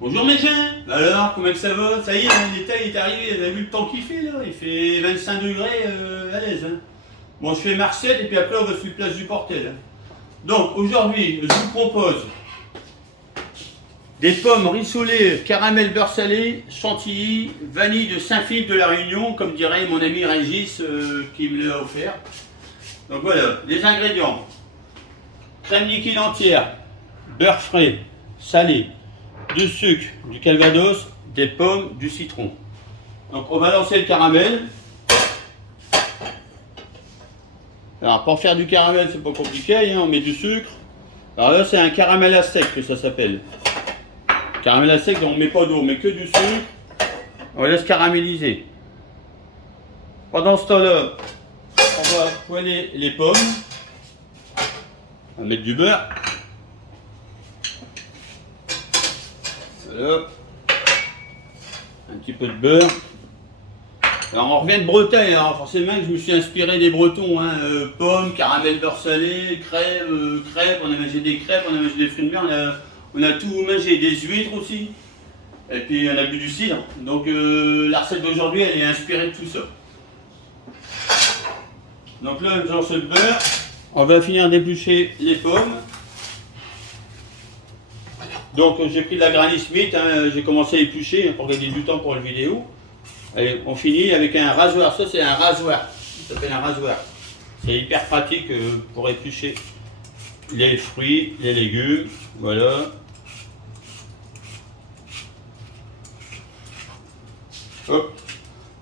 Bonjour mes gens. Alors, comment que ça va? Ça y est, hein, l'été est arrivé, vous avez vu le temps qu'il fait là? Il fait 25 degrés à l'aise. Hein. Bon, je fais Marseille et puis après on va sur la place du Portel. Hein. Donc aujourd'hui, je vous propose des pommes rissolées, caramel beurre salé, chantilly, vanille de Saint-Philippe de la Réunion, comme dirait mon ami Régis qui me l'a offert. Donc voilà, les ingrédients. Crème liquide entière, beurre frais, salé, du sucre, du calvados, des pommes, du citron. Donc on va lancer le caramel. Alors pour faire du caramel, c'est pas compliqué, hein, on met du sucre. Alors là c'est un caramel à sec que ça s'appelle. Caramel à sec, donc on met pas d'eau, on met que du sucre. On laisse caraméliser. Pendant ce temps-là, on va poêler les pommes. On va mettre du beurre. Voilà. Un petit peu de beurre. Alors on revient de Bretagne, alors forcément que je me suis inspiré des Bretons, hein, pommes, caramel beurre salé, crêpes, on a mangé des crêpes, on a mangé des fruits de mer, on a tout mangé, des huîtres aussi, et puis on a bu du cidre. Donc la recette d'aujourd'hui elle est inspirée de tout ça. Donc là on lance le beurre, on va finir d'éplucher les pommes. Donc j'ai pris de la Granny Smith, hein, j'ai commencé à éplucher pour gagner du temps pour la vidéo. Et on finit avec un rasoir, ça c'est un rasoir, ça s'appelle un rasoir. C'est hyper pratique pour éplucher les fruits, les légumes, voilà. Hop.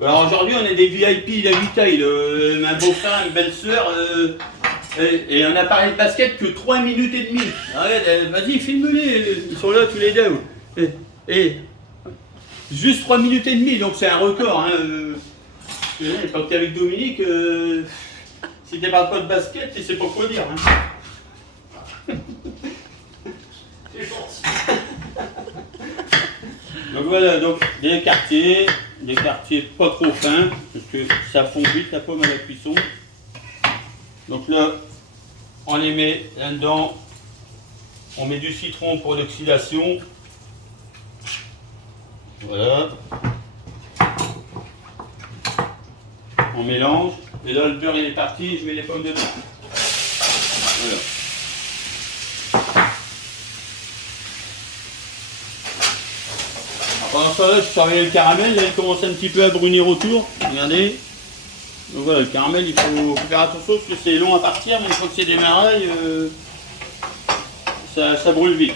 Alors aujourd'hui on est des VIP de la taille, un beau-frère, une belle-sœur, et un appareil de basket que 3 minutes et demie. Vas-y, filme-les, ils sont là tous les deux. Juste 3 minutes et demie, donc c'est un record. Hein. Quand tu es avec Dominique, si tu parles pas de basket, tu sais pas quoi dire. Hein. C'est forti. Donc voilà, donc des quartiers pas trop fins, parce que ça fond vite la pomme à la cuisson. Donc là, on les met là-dedans, on met du citron pour l'oxydation. Voilà. On mélange. Et là, le beurre il est parti. Je mets les pommes dedans. Voilà. Alors, pendant ce temps-là, je surveille le caramel. Là, il commence un petit peu à brunir autour. Regardez. Donc voilà, le caramel, il faut faire attention parce que c'est long à partir. Mais une fois que c'est démarré, ça brûle vite.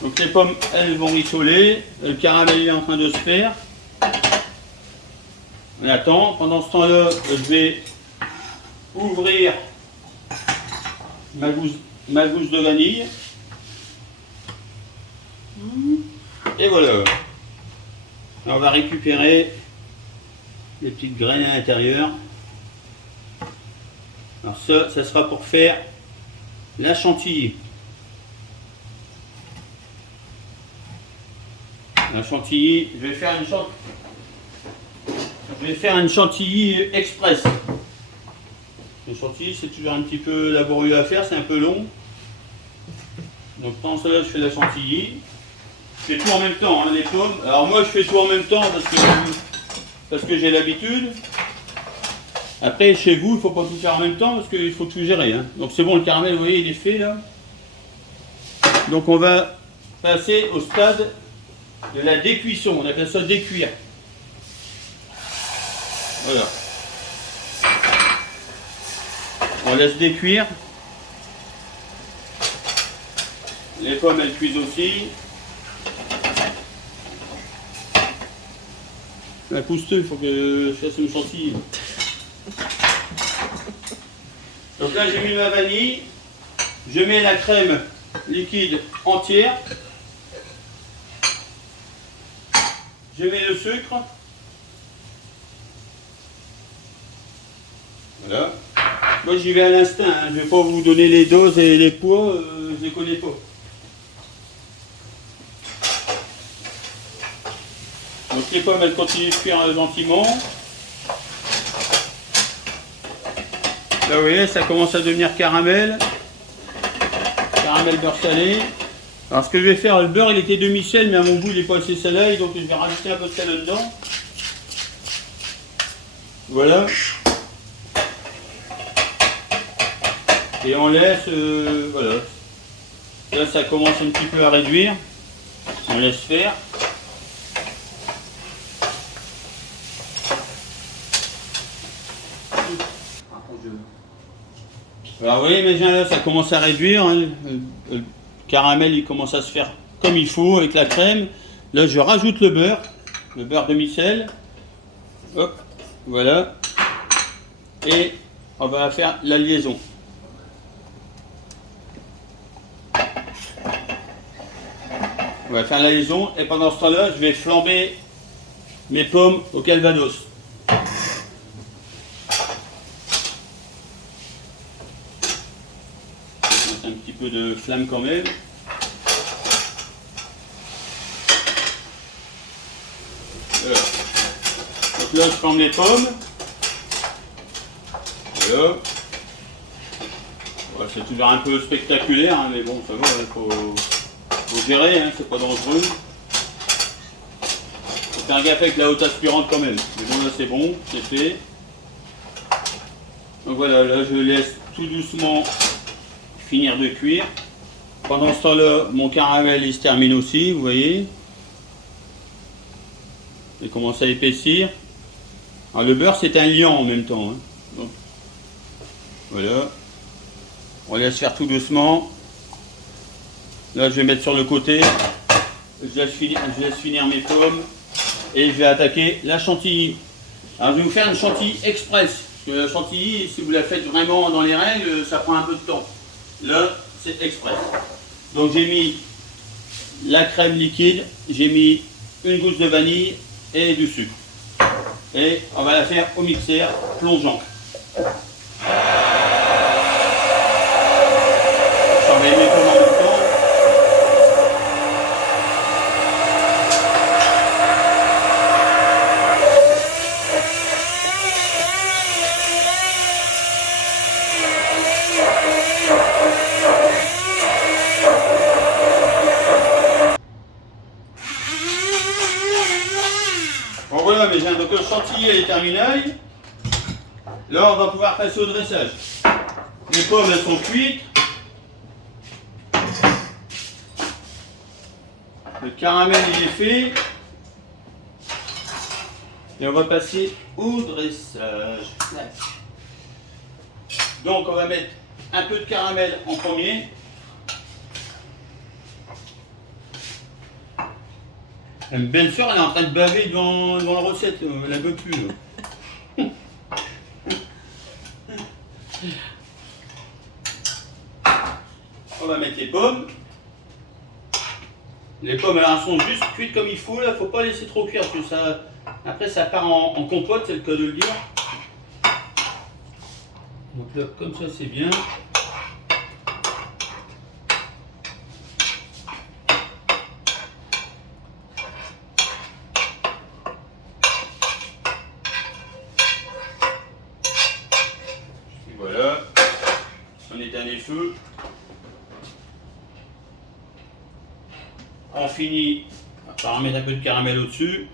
Donc les pommes, elles vont rissoler, le caramel est en train de se faire. On attend. Pendant ce temps-là, je vais ouvrir ma gousse de vanille. Et voilà. On va récupérer les petites graines à l'intérieur. Alors ça sera pour faire la chantilly. Un chantilly, je vais faire une chantilly express. Le chantilly, c'est toujours un petit peu laborieux à faire, c'est un peu long. Donc pendant cela, je fais la chantilly. Je fais tout en même temps, hein, les pommes. Alors moi, je fais tout en même temps parce que j'ai l'habitude. Après, chez vous, il ne faut pas tout faire en même temps parce qu'il faut tout gérer. Hein. Donc c'est bon, le caramel, vous voyez, il est fait là. Donc on va passer au stade de la décuisson, on appelle ça décuire. Voilà. On laisse décuire. Les pommes elles cuisent aussi. La pousse-toi, il faut que je fasse une chantilly. Donc là j'ai mis ma vanille. Je mets la crème liquide entière. Je mets le sucre. Voilà. Moi j'y vais à l'instinct, hein. Je ne vais pas vous donner les doses et les poids, je ne les connais pas. Donc les pommes elles continuent de cuire gentiment. Là vous voyez, ça commence à devenir caramel. Caramel beurre salé. Alors ce que je vais faire, le beurre il était demi-sel, mais à mon goût il n'est pas assez salé, donc je vais rajouter un peu de sel dedans. Voilà. Et on laisse, voilà. Là ça commence un petit peu à réduire. On laisse faire. Alors vous voyez, mais là ça commence à réduire. Hein. Le caramel il commence à se faire comme il faut avec la crème. Là je rajoute le beurre demi-sel. Hop, voilà. Et on va faire la liaison. On va faire la liaison et pendant ce temps-là, je vais flamber mes pommes au calvados. Un petit peu de flamme quand même. Voilà. Donc là, je flambe les pommes. Voilà. Voilà, c'est toujours un peu spectaculaire, hein, mais bon, ça va, il faut gérer, hein, c'est pas dangereux. Faut faire gaffe avec la haute aspirante quand même. Mais bon, là c'est bon, c'est fait. Donc voilà, là je laisse tout doucement finir de cuire. Pendant ce temps-là, mon caramel il se termine aussi, vous voyez. Il commence à épaissir. Alors, le beurre c'est un liant en même temps. Hein. Donc, voilà. On laisse faire tout doucement. Là je vais mettre sur le côté. Je laisse finir mes pommes. Et je vais attaquer la chantilly. Alors je vais vous faire une chantilly express. Parce que la chantilly, si vous la faites vraiment dans les règles, ça prend un peu de temps. Là, c'est express. Donc j'ai mis la crème liquide, j'ai mis une gousse de vanille et du sucre. Et on va la faire au mixeur plongeant. Surveillez mes pommes en même temps. Bon voilà, mais donc le chantilly elle est terminée. Là on va pouvoir passer au dressage. Les pommes elles sont cuites. Le caramel il est fait. Et on va passer au dressage. Donc on va mettre un peu de caramel en premier. Ma belle-sœur elle est en train de baver dans la recette, elle la veut plus. On va mettre les pommes. Les pommes elles sont juste cuites comme il faut, là, faut pas laisser trop cuire parce que ça, après ça part en compote, c'est le cas de le dire. Donc là, comme ça c'est bien. Et voilà, on éteint les feux. On finit par mettre un peu de caramel au-dessus.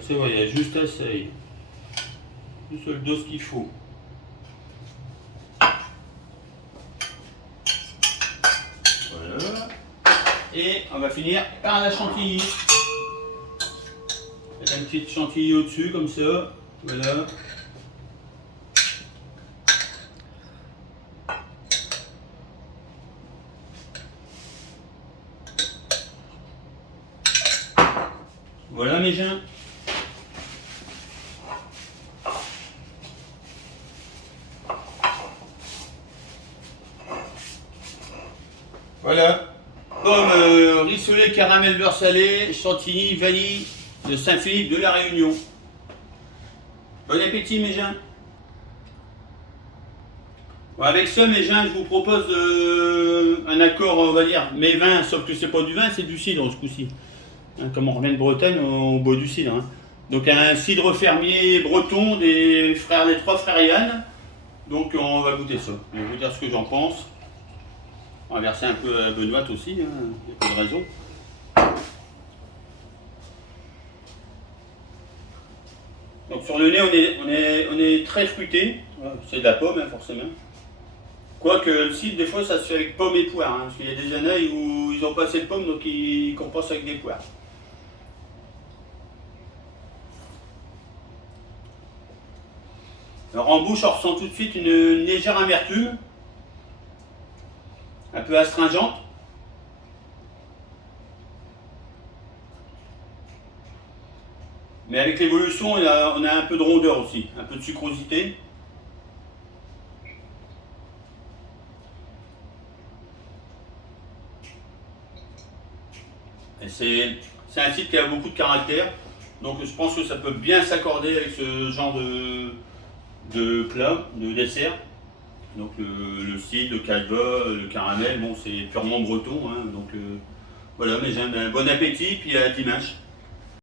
C'est vrai, il y a juste assez. Juste le dose qu'il faut. Voilà. Et on va finir par la chantilly. Mettre une petite chantilly au-dessus, comme ça. Voilà. Voilà mes gens. Voilà. Pomme, rissolé, caramel, beurre salé, chantilly, vanille de Saint-Philippe de la Réunion. Bon appétit mes gens. Bon, avec ça mes gens, je vous propose un accord, on va dire, mes vins, sauf que c'est pas du vin, c'est du cidre ce coup-ci. Hein, comme on revient de Bretagne, on boit du cidre. Hein. Donc un cidre fermier breton des trois frères Yann. Donc on va goûter ça. Je vais vous dire ce que j'en pense. On va verser un peu à Benoît aussi, hein. Il n'y a pas de raison. Donc sur le nez, on est très fruité. C'est de la pomme, hein, forcément. Quoique le cidre, des fois, ça se fait avec pomme et poire. Hein, parce qu'il y a des années où ils ont pas assez de pommes, donc ils compensent avec des poires. Alors en bouche, on ressent tout de suite une légère amertume, un peu astringente. Mais avec l'évolution, on a un peu de rondeur aussi, un peu de sucrosité. Et c'est un cidre qui a beaucoup de caractère. Donc je pense que ça peut bien s'accorder avec ce genre de plat, de dessert. Donc le cidre, le calva, le caramel, bon c'est purement breton. Hein, donc voilà, mais j'aime un bon appétit, puis à dimanche.